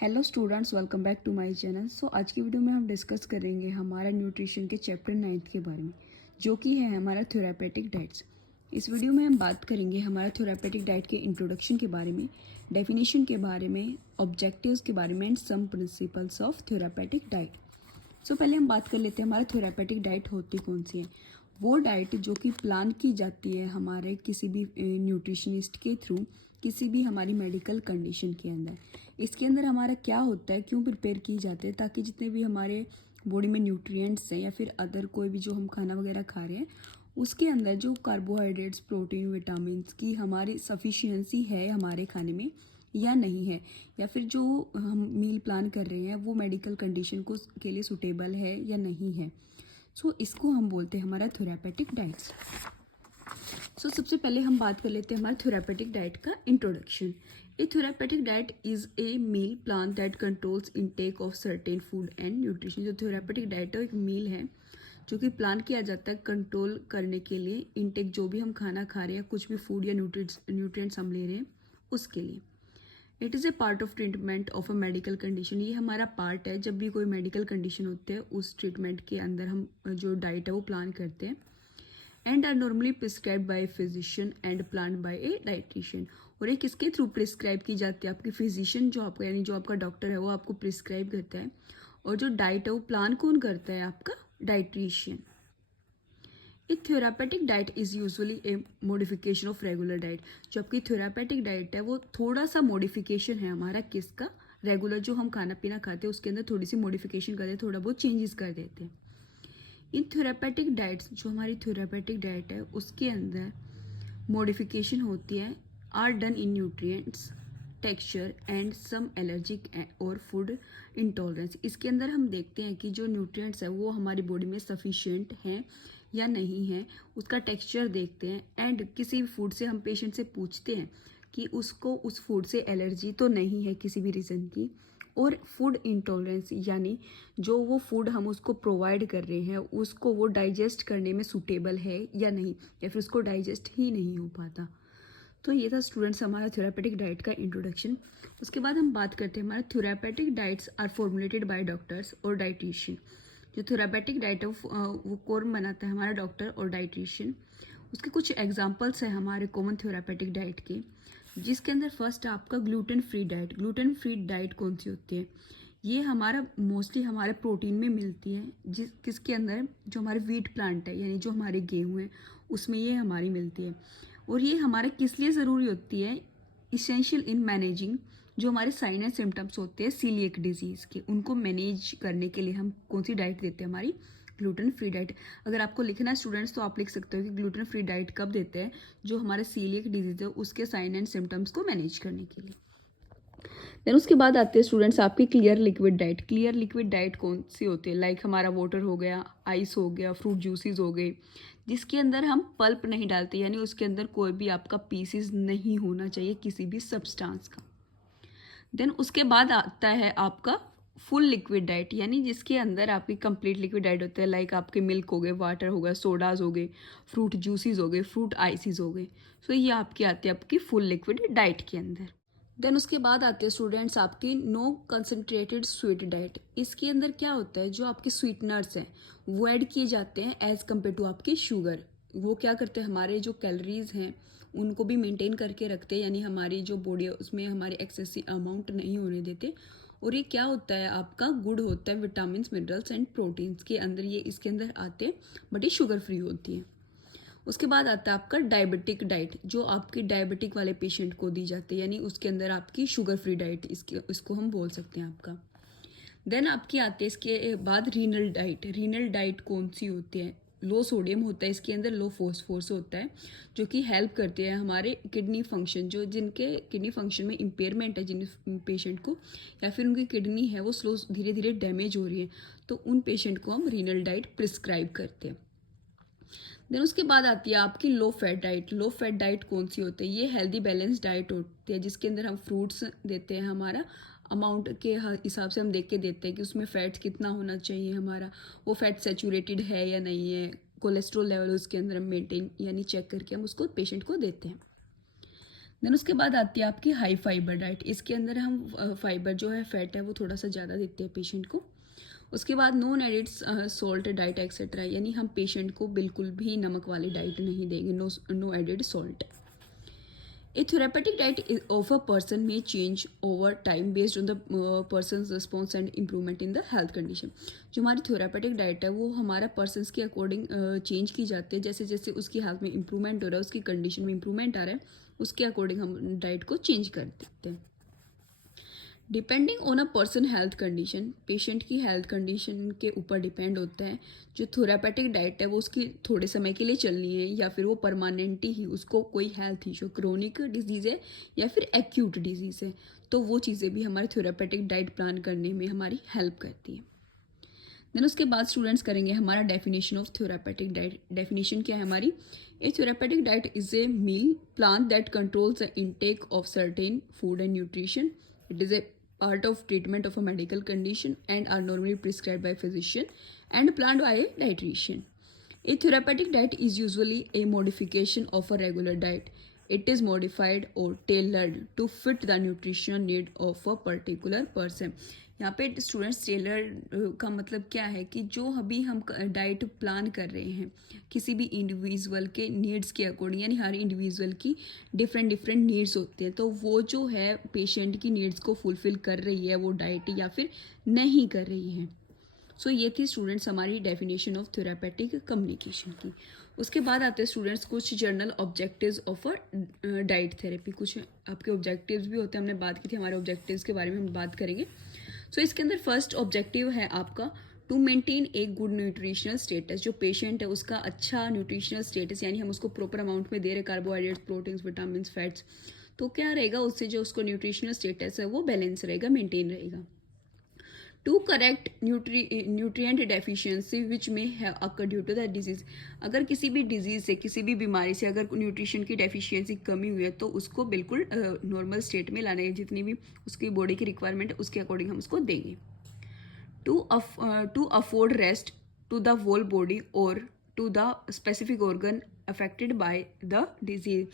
Hello students, welcome back to my channel. आज की video में हम डिस्कस करेंगे हमारा न्यूट्रिशन के चैप्टर 9 के बारे में, जो कि है हमारा थेरापेटिक डाइट्स। इस वीडियो में हम बात करेंगे हमारा थेरापेटिक डाइट के इंट्रोडक्शन के बारे में, डेफिनेशन के बारे में, ऑब्जेक्टिव्स के बारे में and some principles of therapeutic diet. पहले हम बात कर लेते हैं हमारा थेरापेटिक डाइट होती कौन सी है। वो डाइट जो कि प्लान की जाती है हमारे किसी भी न्यूट्रिशनिस्ट के थ्रू, किसी भी हमारी मेडिकल कंडीशन के अंदर। इसके अंदर हमारा क्या होता है, क्यों प्रिपेयर की जाते हैं, ताकि जितने भी हमारे बॉडी में न्यूट्रिएंट्स हैं या फिर अदर कोई भी जो हम खाना वगैरह खा रहे हैं उसके अंदर जो कार्बोहाइड्रेट्स, प्रोटीन, विटामिन्स की हमारी सफिशिएंसी है हमारे खाने में या नहीं है, या फिर जो हम मील प्लान कर रहे हैं वो मेडिकल कंडीशन को के लिए सूटेबल है या नहीं है। इसको हम बोलते हैं हमारा थेरापेटिक डाइट्स। सबसे पहले हम बात कर लेते हैं हमारे थेरापेटिक डाइट का introduction. A therapeutic diet is a meal plan that controls intake of certain food and nutrition. जो थेरापेटिक डाइट है एक मील है जो कि प्लान किया जाता है कंट्रोल करने के लिए इनटेक, जो भी हम खाना खा रहे हैं, कुछ भी फूड या न्यूट्रिएंट्स हम ले रहे हैं उसके लिए। It is a part of treatment of a medical condition. ये हमारा पार्ट है, जब भी कोई मेडिकल कंडीशन होती है उस ट्रीटमेंट के अंदर हम जो डाइट है वो प्लान करते हैं। And are normally prescribe by physician and plan by a dietitian. और ये किसके थ्रू प्रिस्क्राइब की जाती है? आपकी फिजिशियन जो आपका यानी जो आपका डॉक्टर है वो आपको प्रिस्क्राइब करता है, और जो डाइट है वो प्लान कौन करता है? आपका dietitian. A therapeutic diet is usually a modification of regular diet. जो आपकी थेरापेटिक डाइट है वो थोड़ा सा मॉडिफिकेशन है हमारा किसका? रेगुलर जो हम खाना पीना खाते हैं उसके अंदर थोड़ी सी मॉडिफिकेशन करते हैं, थोड़ा बहुत चेंजेस कर देते हैं। इन थेरापेटिक डाइट्स, जो हमारी थेरापेटिक डाइट है उसके अंदर मॉडिफिकेशन होती है are done in nutrients, texture and some allergic or food intolerance. इसके अंदर हम देखते हैं कि जो न्यूट्रिएंट्स है वो हमारी बॉडी में सफिशिएंट हैं या नहीं है, उसका टेक्सचर देखते हैं। एंड किसी भी फूड से हम पेशेंट से पूछते हैं कि उसको उस फूड से एलर्जी तो नहीं है किसी भी रीज़न की, और फूड इंटॉलरेंस यानी जो वो फूड हम उसको प्रोवाइड कर रहे हैं उसको वो डाइजेस्ट करने में सूटेबल है या नहीं, या फिर उसको डाइजेस्ट ही नहीं हो पाता। तो ये था स्टूडेंट्स हमारा थेरापेटिक डाइट का इंट्रोडक्शन। उसके बाद हम बात करते हैं हमारा therapeutic diets are formulated by doctors और डाइटिशियन। जो थेरापेटिक डाइट है वो कौन बनाता है? हमारा डॉक्टर और डाइटिशियन। उसके कुछ एग्जांपल्स हैं हमारे कॉमन थेरापेटिक डाइट के, जिसके अंदर फर्स्ट आपका gluten free diet. Gluten free diet कौन सी होती है? ये हमारा मोस्टली हमारे प्रोटीन में मिलती है, जिस किसके अंदर? जो हमारे वीट प्लांट है यानी जो हमारे गेहूँ हैं उसमें ये हमारी मिलती है। और ये हमारे किस लिए ज़रूरी होती है? इसेंशियल इन मैनेजिंग जो हमारे साइन एंड सिम्टम्स होते हैं सीलिएक डिजीज़ के, उनको मैनेज करने के लिए हम कौन सी डाइट देते हैं? हमारी ग्लूटेन फ्री डाइट। अगर आपको लिखना है स्टूडेंट्स तो आप लिख सकते हो कि ग्लूटेन फ्री डाइट कब देते हैं? जो हमारे सीलिएक डिजीज़ है उसके साइन एंड सिम्टम्स को मैनेज करने के लिए। देन उसके बाद आते हैं स्टूडेंट्स आपकी clear liquid diet. Clear liquid diet कौन सी होती है? लाइक हमारा वाटर हो गया, आइस हो गया, फ्रूट जूसेस हो गए, जिसके अंदर हम पल्प नहीं डालते, यानी उसके अंदर कोई भी आपका पीसेस नहीं होना चाहिए किसी भी सब्सटेंस का। देन उसके बाद आता है आपका फुल लिक्विड डाइट, यानी जिसके अंदर आपकी कंप्लीट लिक्विड डाइट होता है। लाइक आपके मिल्क हो गए, वाटर हो गया, सोडाज हो गए, फ्रूट जूसेस हो गए, फ्रूट आइसिस हो गए। ये आपकी आती है आपकी फुल लिक्विड डाइट के अंदर। देन उसके बाद आते हैं स्टूडेंट्स आपकी नो कंसनट्रेटेड स्वीट डाइट। इसके अंदर क्या होता है? जो आपके स्वीटनर्स हैं वो ऐड किए जाते हैं एज़ कम्पेयर टू आपकी शुगर। वो क्या करते हैं? हमारे जो कैलोरीज हैं उनको भी मेंटेन करके रखते हैं, यानी हमारी जो बॉडी है उसमें हमारे एक्सेसिव अमाउंट नहीं होने देते। और ये क्या होता है? आपका गुड होता है, विटामिन, मिनरल्स एंड प्रोटीन्स के अंदर ये इसके अंदर आते हैं, बट ये शुगर फ्री होती है। उसके बाद आता है आपका डायबिटिक डाइट, जो आपकी डायबिटिक वाले पेशेंट को दी जाती है, यानी उसके अंदर आपकी शुगर फ्री डाइट इसको हम बोल सकते हैं आपका। देन आपकी आती है इसके बाद रीनल डाइट। रीनल डाइट कौन सी होती है? लो सोडियम होता है इसके अंदर, लो फॉस्फोरस होता है, जो कि हेल्प करते हैं हमारे किडनी फंक्शन, जो जिनके किडनी फंक्शन में इम्पेयरमेंट है जिन पेशेंट को, या फिर उनकी किडनी है वो स्लो धीरे धीरे डैमेज हो रही है, तो उन पेशेंट को हम रीनल डाइट प्रिस्क्राइब करते हैं। देन उसके बाद आती है आपकी low fat diet. Low fat diet कौन सी होती है? ये हेल्दी बैलेंस डाइट होती है, जिसके अंदर हम फ्रूट्स देते हैं, हमारा अमाउंट के हिसाब से हम देख के देते हैं कि उसमें फैट्स कितना होना चाहिए, हमारा वो फैट सेचूरेटेड है या नहीं है, कोलेस्ट्रॉल लेवल उसके अंदर हम मेंटेन यानी चेक करके हम उसको पेशेंट को देते हैं। देन उसके बाद आती है आपकी हाई फाइबर डाइट। इसके अंदर हम फाइबर जो है, फैट है, वो थोड़ा सा ज़्यादा देते हैं पेशेंट को। उसके बाद non added salt diet etcetera, यानी हम पेशेंट को बिल्कुल भी नमक वाली डाइट नहीं देंगे, no added salt. A therapeutic diet of a person may change over time based on the person's response and improvement in the health condition। जो हमारी थेरापेटिक डाइट है वो हमारा पर्सनस के अकॉर्डिंग चेंज की जाती है, जैसे जैसे उसकी हेल्थ में इंप्रूवमेंट हो रहा है, उसकी कंडीशन में इंप्रूवमेंट आ रहा है, उसके अकॉर्डिंग हम डाइट को चेंज कर देते हैं। Depending on a person health condition, patient की हेल्थ कंडीशन के ऊपर डिपेंड होता है जो थेरापेटिक डाइट है वो उसकी थोड़े समय के लिए चलनी है या फिर वो परमानेंट ही, उसको कोई हेल्थ इशू, क्रोनिक डिजीज़ है या फिर एक्यूट डिजीज़ है, तो वो चीज़ें भी हमारे थेरापेटिक डाइट प्लान करने में हमारी हेल्प करती है। देन उसके बाद स्टूडेंट्स करेंगे हमारा definition of therapeutic diet. Definition क्या है हमारी? A therapeutic diet is a meal plan that controls the intake of certain food and nutrition. It is a part of treatment of a medical condition and are normally prescribed by physician and planned by a dietitian. A therapeutic diet is usually a modification of a regular diet. It is modified or tailored to fit the nutrition need of a particular person. यहाँ पे students Taylor का मतलब क्या है कि जो अभी हम डाइट प्लान कर रहे हैं किसी भी इंडिविजुअल के नीड्स के अकॉर्डिंग, यानी हर इंडिविजुअल की डिफरेंट नीड्स होते हैं, तो वो जो है पेशेंट की नीड्स को फुलफिल कर रही है वो डाइट या फिर नहीं कर रही है। सो ये थी स्टूडेंट्स हमारी डेफिनेशन ऑफ थेरापेटिक कम्युनिकेशन की। उसके बाद आते हैं स्टूडेंट्स कुछ journal objectives of a diet therapy. कुछ आपके ऑब्जेक्टिव्स भी होते हैं, हमने बात की थी, हमारे ऑब्जेक्टिव्स के बारे में हम बात करेंगे। सो इसके अंदर फर्स्ट ऑब्जेक्टिव है आपका to maintain a good nutritional status. जो पेशेंट है उसका अच्छा न्यूट्रिशनल स्टेटस, यानी हम उसको प्रॉपर अमाउंट में दे रहे कार्बोहाइड्रेट्स, प्रोटीन्स, विटामिन, फैट्स, तो क्या रहेगा उससे जो उसको न्यूट्रिशनल स्टेटस है वो बैलेंस रहेगा, मेंटेन रहेगा। To correct nutrient deficiency which may have occur due to the disease. अगर किसी भी डिजीज से, किसी भी बीमारी से अगर न्यूट्रिशन की डेफिशिएंसी कमी हुई है तो उसको बिल्कुल नॉर्मल स्टेट में लाने, जितनी भी उसकी बॉडी की रिक्वायरमेंट है उसके अकॉर्डिंग हम उसको देंगे। To afford rest to the whole body और to the specific organ affected by the disease.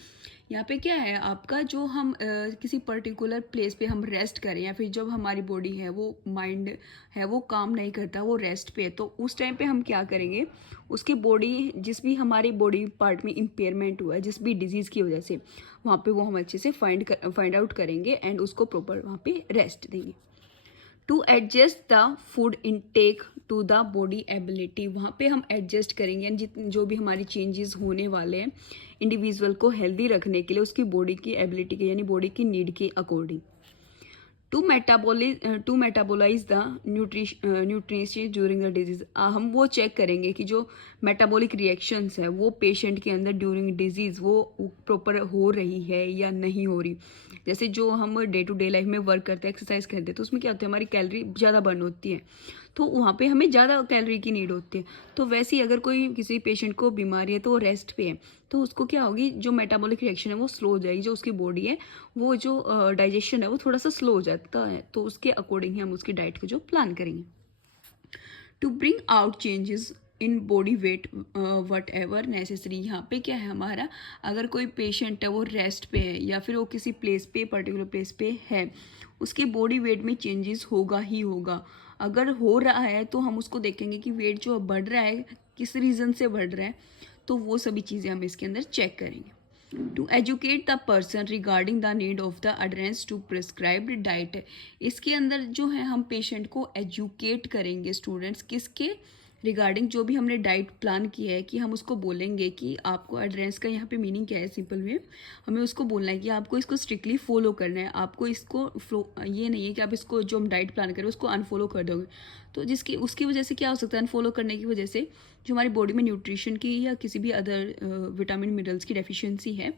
यहाँ पे क्या है आपका, जो हम किसी पर्टिकुलर प्लेस पे हम रेस्ट करें या फिर जब हमारी बॉडी है वो माइंड है वो काम नहीं करता, वो रेस्ट पे है, तो उस टाइम पे हम क्या करेंगे, उसकी बॉडी, जिस भी हमारी बॉडी पार्ट में इम्पेयरमेंट हुआ है जिस भी डिजीज़ की वजह से, वहाँ पे वो हम अच्छे से फाइंड आउट करेंगे एंड उसको प्रॉपर वहाँ पे रेस्ट देंगे। To adjust the food intake to the body ability. वहाँ पे हम एडजस्ट करेंगे, यानी जो भी हमारी चेंजेस होने वाले हैं इंडिविजुअल को हेल्दी रखने के लिए उसकी बॉडी की एबिलिटी के, यानी बॉडी की नीड के according. To metabolise the nutrition during the disease. हम वो चेक करेंगे कि जो मेटाबॉलिक रिएक्शंस है वो पेशेंट के अंदर ड्यूरिंग डिजीज़ वो प्रॉपर हो रही है या नहीं हो रही। जैसे जो हम डे टू डे लाइफ में वर्क करते हैं, एक्सरसाइज करते हैं, तो उसमें क्या होता है, हमारी कैलोरी ज़्यादा बर्न होती है, तो वहाँ पे हमें ज़्यादा कैलोरी की नीड होती है। तो वैसे ही अगर कोई किसी पेशेंट को बीमारी है तो वो रेस्ट पे है, तो उसको क्या होगी, जो मेटाबॉलिक रिएक्शन है वो स्लो हो जाएगी, जो उसकी बॉडी है वो जो डाइजेशन है वो थोड़ा सा स्लो हो जाता है, तो उसके अकॉर्डिंग ही हम उसकी डाइट को जो प्लान करेंगे। To bring out changes in body weight whatever necessary. यहाँ पे क्या है हमारा, अगर कोई पेशेंट है वो रेस्ट पे है या फिर वो किसी प्लेस पे, पर्टिकुलर प्लेस पे है, उसके बॉडी वेट में चेंजेस होगा ही होगा। अगर हो रहा है तो हम उसको देखेंगे कि वेट जो बढ़ रहा है किस रीज़न से बढ़ रहा है, तो वो सभी चीज़ें हम इसके अंदर चेक करेंगे। To educate the person regarding the need of the adherence to prescribed diet. इसके अंदर जो है हम पेशेंट को एजुकेट करेंगे स्टूडेंट्स, किसके रिगार्डिंग, जो भी हमने डाइट प्लान की है, कि हम उसको बोलेंगे कि आपको एड्रेस का यहाँ पे मीनिंग क्या है, सिंपल वे हमें उसको बोलना है कि आपको इसको स्ट्रिक्टली फॉलो करना है, आपको इसको ये नहीं है कि आप इसको जो हम डाइट प्लान करें उसको अनफॉलो कर दोगे, तो जिसकी उसकी वजह से क्या हो सकता है, अनफॉलो करने की वजह से जो हमारी बॉडी में न्यूट्रिशन की या किसी भी अदर विटामिन मिनरल्स की डेफिशिएंसी है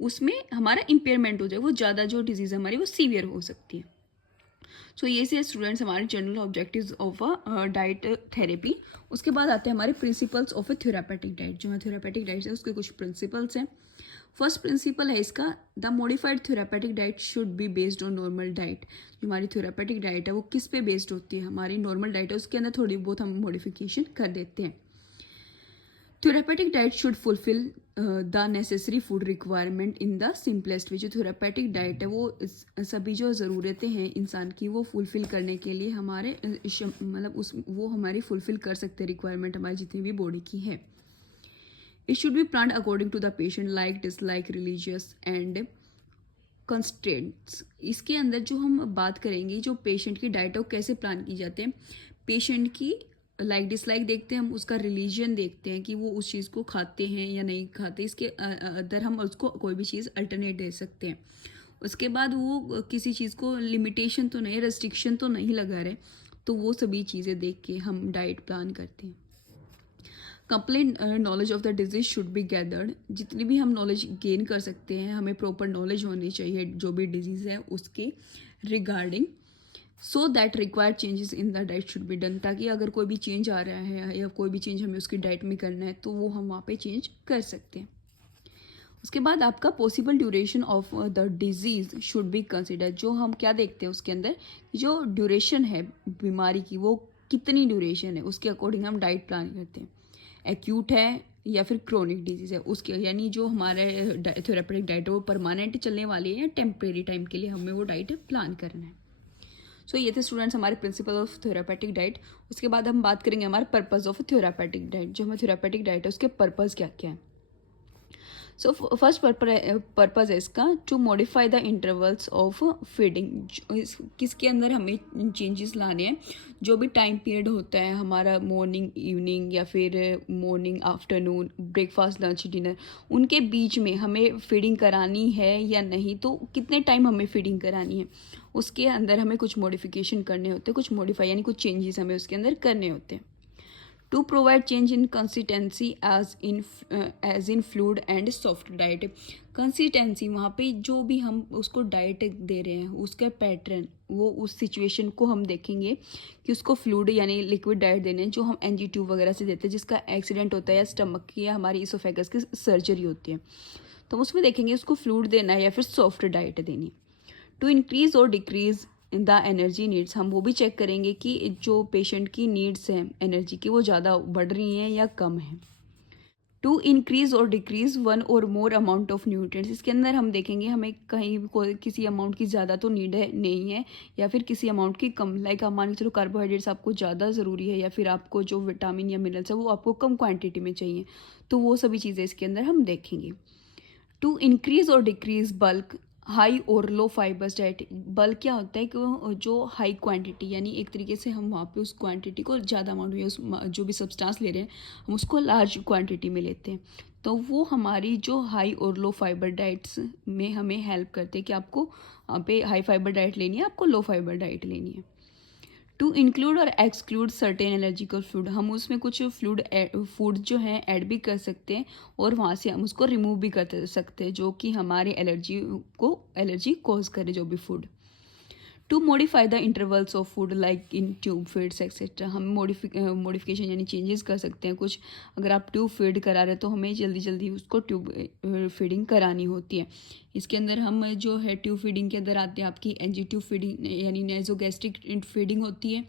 उसमें हमारा इम्पेयरमेंट हो जाए, वो ज़्यादा जो डिजीज़ हमारी वो सीवियर हो सकती है। सो ये से स्टूडेंट्स हमारे general objectives of a diet therapy. उसके बाद आते हैं हमारे principles of a therapeutic diet. जो है थेरापेटिक डाइट है उसके कुछ प्रिंसिपल्स हैं। फर्स्ट प्रिंसिपल है इसका, the modified therapeutic diet should be based on normal diet. जो हमारी थेरापेटिक डाइट है वो किस पे बेस्ड होती है, हमारी नॉर्मल डाइट है उसके अंदर थोड़ी बहुत हम मॉडिफिकेशन कर देते हैं। Therapeutic diet should fulfil the necessary food requirement in the simplest way. जो थेरापेटिक डाइट है वो सभी जो ज़रूरतें हैं इंसान की वो फुलफिल करने के लिए हमारे मतलब उस वो हमारी फुलफिल कर सकते हैं रिक्वायरमेंट हमारी जितनी भी बॉडी की है। It should be planned according to the patient like dislike religious and constraints. इसके अंदर जो हम बात करेंगे जो पेशेंट की डाइट है वो कैसे प्लान की जाते हैं, पेशेंट की लाइक डिसलाइक देखते हैं हम, उसका रिलीजन देखते हैं कि वो उस चीज़ को खाते हैं या नहीं खाते, इसके अंदर हम उसको कोई भी चीज़ अल्टरनेट दे सकते हैं। उसके बाद वो किसी चीज़ को लिमिटेशन तो नहीं, रेस्ट्रिक्शन तो नहीं लगा रहे, तो वो सभी चीज़ें देख के हम डाइट प्लान करते हैं। Complete knowledge of the disease should be gathered. जितनी भी हम नॉलेज गेन कर सकते हैं हमें प्रॉपर नॉलेज होनी चाहिए जो भी डिजीज़ है उसके regarding, so that required changes in the diet should be done. ताकि अगर कोई भी चेंज आ रहा है या कोई भी चेंज हमें उसकी डाइट में करना है तो वो हम वहाँ पे चेंज कर सकते हैं। उसके बाद आपका possible duration of the disease should be consider. जो हम क्या देखते हैं उसके अंदर जो ड्यूरेशन है बीमारी की वो कितनी ड्यूरेशन है उसके अकॉर्डिंग हम डाइट प्लान करते हैं। एक्यूट है या फिर क्रोनिक डिजीज़ है उसके, यानी जो हमारे थेरेपेटिक डाइट है वो परमानेंट चलने वाली है या टेम्परेरी टाइम के लिए हमें वो डाइट प्लान करना है। सो ये थे स्टूडेंट्स हमारे प्रिंसिपल ऑफ थेरापेटिक डाइट। उसके बाद हम बात करेंगे हमारे पर्पज़ ऑफ थेरापेटिक डाइट। जो हमें थेरापेटिक डाइट है उसके पर्पज़ क्या क्या है। सो फर्स्ट पर्पज़ है इसका to modify the intervals of feeding. किसके अंदर हमें चेंजेस लाने हैं, जो भी टाइम पीरियड होता है हमारा मॉर्निंग इवनिंग या फिर morning afternoon breakfast lunch dinner, उनके बीच में हमें फीडिंग करानी है या नहीं, तो कितने टाइम हमें फीडिंग करानी है उसके अंदर हमें कुछ मॉडिफिकेशन करने होते हैं, कुछ मॉडिफाई यानी कुछ चेंजेस हमें उसके अंदर करने होते हैं। To provide change in consistency as in fluid and soft diet. Consistency वहाँ पे जो भी हम उसको डाइट दे रहे हैं उसका पैटर्न, वो उस सिचुएशन को हम देखेंगे कि उसको फ्लूड यानी लिक्विड डाइट देने हैं जो हम एनजी ट्यूब वगैरह से देते हैं, जिसका एक्सीडेंट होता है या स्टमक की या हमारी इसोफेगस की सर्जरी होती है, तो हम उसमें देखेंगे उसको फ्लूड देना है या फिर सॉफ्ट डाइट देनी है। टू इंक्रीज और डिक्रीज द एनर्जी नीड्स, हम वो भी चेक करेंगे कि जो पेशेंट की नीड्स हैं एनर्जी की वो ज़्यादा बढ़ रही हैं या कम है। टू इंक्रीज और डिक्रीज वन और मोर अमाउंट ऑफ न्यूट्रिएंट्स, इसके अंदर हम देखेंगे हमें कहीं कोई किसी अमाउंट की ज़्यादा तो नीड है नहीं है या फिर किसी अमाउंट की कम, लाइक आप मान के चलो कार्बोहाइड्रेट्स आपको ज़्यादा ज़रूरी है या फिर आपको जो विटामिन या मिनरल्स है वो आपको कम क्वान्टिटी में चाहिए, तो वो सभी चीज़ें इसके अंदर हम देखेंगे। टू इंक्रीज और डिक्रीज बल्क हाई और लो फाइबर्स डाइट। बल्क क्या होता है कि जो हाई क्वांटिटी यानी एक तरीके से हम वहाँ पे उस क्वांटिटी को ज़्यादा अमाउंट में उस जो भी सब्सटेंस ले रहे हैं हम उसको लार्ज क्वांटिटी में लेते हैं, तो वो हमारी जो हाई और लो फाइबर डाइट्स में हमें हेल्प करते हैं कि आपको वहाँ पे हाई फाइबर डाइट लेनी है, आपको लो फाइबर डाइट लेनी है। टू इंक्लूड और एक्सक्लूड सर्टेन एलर्जिकल फूड, हम उसमें कुछ फूड जो हैं ऐड भी कर सकते हैं और वहाँ से हम उसको रिमूव भी कर सकते हैं जो कि हमारे एलर्जी कॉज करे जो भी food. To modify the intervals of food like in tube feeds etcetera, हम मॉडिफिकेशन यानी चेंजेस कर सकते हैं कुछ। अगर आप ट्यूब फीड करा रहे हैं तो हमें जल्दी जल्दी उसको ट्यूब फीडिंग करानी होती है। इसके अंदर हम जो है ट्यूब फीडिंग के अंदर आते हैं आपकी एनजी ट्यूब फीडिंग यानी नेजोगैस्ट्रिक फीडिंग होती है,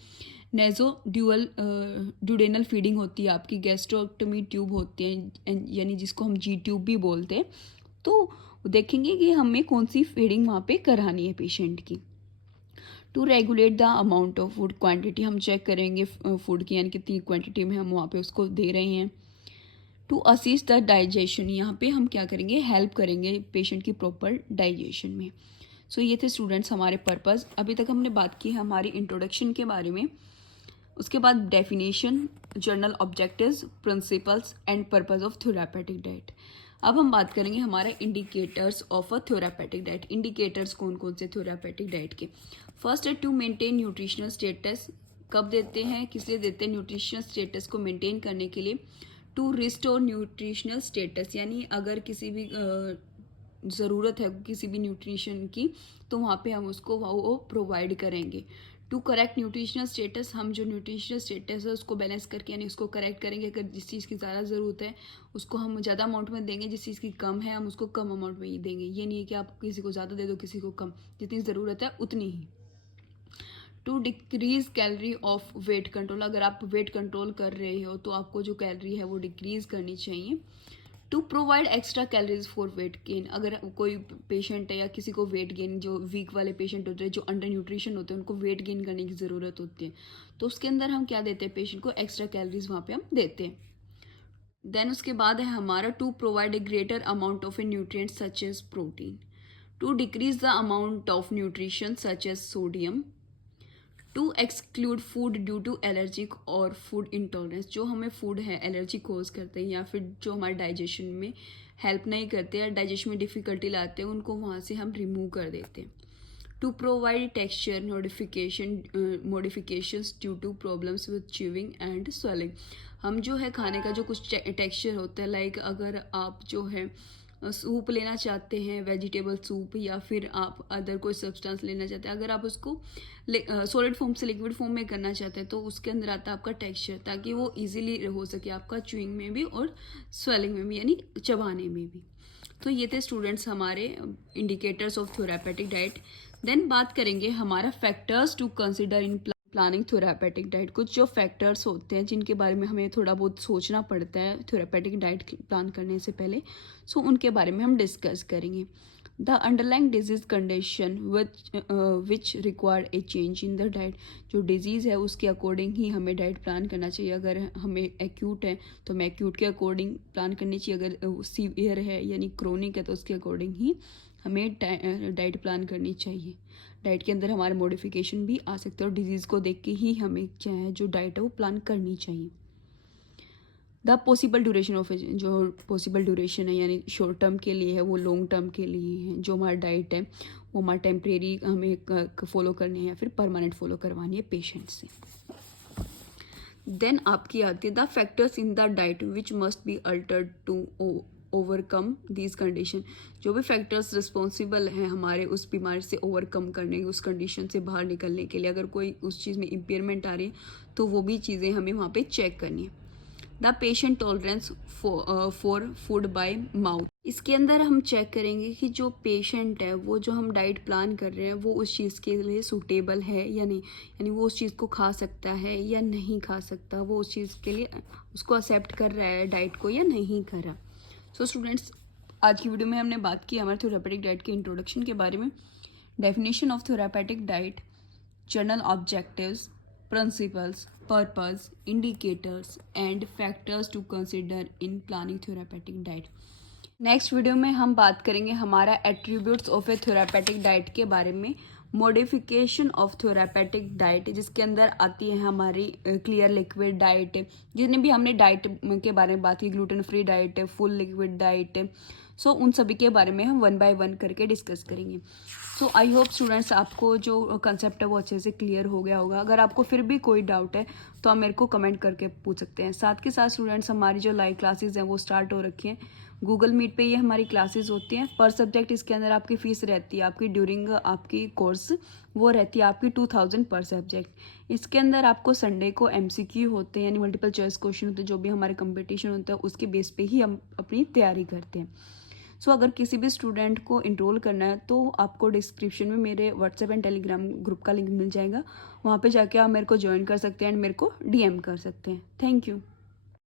नेजो ड्यूडेनल फीडिंग होती है आपकी, गैस्ट्रोटमी ट्यूब होती है यानी जिसको हम जी ट्यूब भी बोलते हैं। तो देखेंगे कि हमें कौन सी फीडिंग वहाँ पे करानी है पेशेंट की। To regulate the amount of food quantity, हम चेक करेंगे फूड की यानी कितनी क्वांटिटी में हम वहाँ पे उसको दे रहे हैं। टू असिस्ट द डाइजेशन, यहाँ पे हम क्या करेंगे हेल्प करेंगे पेशेंट की प्रॉपर डाइजेशन में। सो ये थे स्टूडेंट्स हमारे पर्पज़। अभी तक हमने बात की हमारी इंट्रोडक्शन के बारे में, उसके बाद definition, journal objectives, principles and purpose of therapeutic diet. अब हम बात करेंगे हमारे indicators of a therapeutic diet. Indicators कौन कौन से थेरापेटिक डाइट के। फर्स्ट है टू मेंटेन न्यूट्रिशनल स्टेटस, कब देते हैं किस लिए देते हैं, न्यूट्रिशनल स्टेटस को मेंटेन करने के लिए। टू रिस्टोर न्यूट्रिशनल स्टेटस यानी अगर किसी भी ज़रूरत है किसी भी न्यूट्रिशन की तो वहाँ पे हम उसको वो प्रोवाइड करेंगे। टू करेक्ट न्यूट्रिशनल स्टेटस, हम जो न्यूट्रिशनल स्टेटस है उसको बैलेंस करके यानी उसको करेक्ट करेंगे। अगर जिस चीज़ की ज़्यादा ज़रूरत है उसको हम ज़्यादा अमाउंट में देंगे, जिस चीज़ की कम है हम उसको कम अमाउंट में ही देंगे। ये नहीं है कि आप किसी को ज़्यादा दे दो किसी को कम, जितनी ज़रूरत है उतनी ही। To decrease calorie of weight control, अगर आप वेट कंट्रोल कर रहे हो तो आपको जो कैलोरी है वो डिक्रीज करनी चाहिए। To provide extra calories for weight gain, अगर कोई पेशेंट है या किसी को वेट गेन, जो वीक वाले पेशेंट होते हैं, जो अंडर न्यूट्रिशन होते हैं, उनको वेट गेन करने की ज़रूरत होती है, तो उसके अंदर हम क्या देते हैं, पेशेंट को एक्स्ट्रा कैलोरीज वहाँ पे हम देते हैं। देन उसके बाद है हमारा to provide a greater amount of a nutrient such as protein, to decrease the amount of nutrition such as sodium, to exclude food due to allergic or food intolerance, जो हमें फूड है allergy कोज करते हैं या फिर जो हमारे digestion में हेल्प नहीं करते या डाइजेशन में डिफ़िकल्टी लाते हैं, उनको वहाँ से हम रिमूव कर देते हैं। To provide texture modifications due to problems with chewing and swelling, हम जो है खाने का जो कुछ टेक्सचर होता है, लाइक अगर आप जो है सूप लेना चाहते हैं, वेजिटेबल सूप, या फिर आप अदर कोई सब्सटेंस लेना चाहते हैं, अगर आप उसको सॉलिड फॉर्म से लिक्विड फॉर्म में करना चाहते हैं तो उसके अंदर आता है आपका टेक्सचर, ताकि वो इजीली हो सके आपका च्यूइंग में भी और स्वेलिंग में भी, यानी चबाने में भी। तो ये थे स्टूडेंट्स हमारे indicators of therapeutic diet. Then बात करेंगे हमारा factors to consider in planning therapeutic diet, कुछ जो फैक्टर्स होते हैं जिनके बारे में हमें थोड़ा बहुत सोचना पड़ता है थेरापेटिक डाइट प्लान करने से पहले, सो उनके बारे में हम डिस्कस करेंगे। The underlying disease condition which require a change in the diet, जो डिजीज़ है उसके अकॉर्डिंग ही हमें डाइट प्लान करना चाहिए। अगर हमें एक्यूट है तो हमें एक्यूट के अकॉर्डिंग प्लान करनी चाहिए, अगर सीवियर है यानी क्रोनिक है तो उसके अकॉर्डिंग ही हमें डाइट प्लान करनी चाहिए। डाइट के अंदर हमारे मॉडिफिकेशन भी आ सकते हैं और डिजीज़ को देख के ही हमें क्या है जो डाइट है वो प्लान करनी चाहिए। द पॉसिबल ड्यूरेशन ऑफ, जो पॉसिबल ड्यूरेशन है यानी शॉर्ट टर्म के लिए है, वो लॉन्ग टर्म के लिए है, जो हमारा डाइट है वो हमारा टेम्परेरी हमें फॉलो करनी है या फिर परमानेंट फॉलो करवानी है पेशेंट से। देन आपकी आती है the factors in the diet which must be altered to overcome these condition, जो भी फैक्टर्स रिस्पॉन्सिबल हैं हमारे उस बीमारी से ओवरकम करने, उस कंडीशन से बाहर निकलने के लिए, अगर कोई उस चीज़ में इम्पेयरमेंट आ रही है तो वो भी चीज़ें हमें वहाँ पे चेक करनी है। The patient tolerance for food by mouth, इसके अंदर हम चेक करेंगे कि जो पेशेंट है वो जो हम डाइट प्लान कर रहे हैं वो उस चीज़ के लिए सूटेबल है या नहीं, यानी वो उस चीज़ को खा सकता है या नहीं खा सकता, वो उस चीज़ के लिए उसको एक्सेप्ट कर रहा है डाइट को या नहीं कर रहा। सो स्टूडेंट्स, आज की वीडियो में हमने बात की हमारे थेरापेटिक डाइट के इंट्रोडक्शन के बारे में, definition of therapeutic diet, general objectives, principles, purpose, indicators and factors to consider in planning therapeutic diet. Next video में हम बात करेंगे हमारा attributes of a therapeutic diet के बारे में, मॉडिफिकेशन ऑफ थेरापेटिक डाइट, जिसके अंदर आती है हमारी क्लियर लिक्विड डाइट, जितने भी हमने डाइट के बारे में बात की, gluten free diet, full liquid diet, so उन सभी के बारे में हम 1 बाय 1 करके डिस्कस करेंगे। सो आई होप स्टूडेंट्स आपको जो कंसेप्ट है वो अच्छे से क्लियर हो गया होगा। अगर आपको फिर भी कोई डाउट है तो आप मेरे को कमेंट करके पूछ सकते हैं। साथ के साथ स्टूडेंट्स, हमारी जो लाइव क्लासेस हैं वो स्टार्ट हो रखी हैं, गूगल मीट पे ये हमारी क्लासेस होती हैं। पर सब्जेक्ट इसके अंदर आपकी फ़ीस रहती है, आपकी ड्यूरिंग आपकी कोर्स वो रहती है आपकी 2000 पर सब्जेक्ट। इसके अंदर आपको संडे को MCQ होते हैं, यानी मल्टीपल चॉइस क्वेश्चन होते हैं, जो भी हमारे कंपटीशन होता है उसके बेस पे ही हम अपनी तैयारी करते हैं। सो अगर किसी भी स्टूडेंट को इनरोल करना है तो आपको डिस्क्रिप्शन में मेरे व्हाट्सएप एंड टेलीग्राम ग्रुप का लिंक मिल जाएगा, वहाँ पे जाके आप मेरे को ज्वाइन कर सकते हैं एंड मेरे को DM कर सकते हैं। Thank you.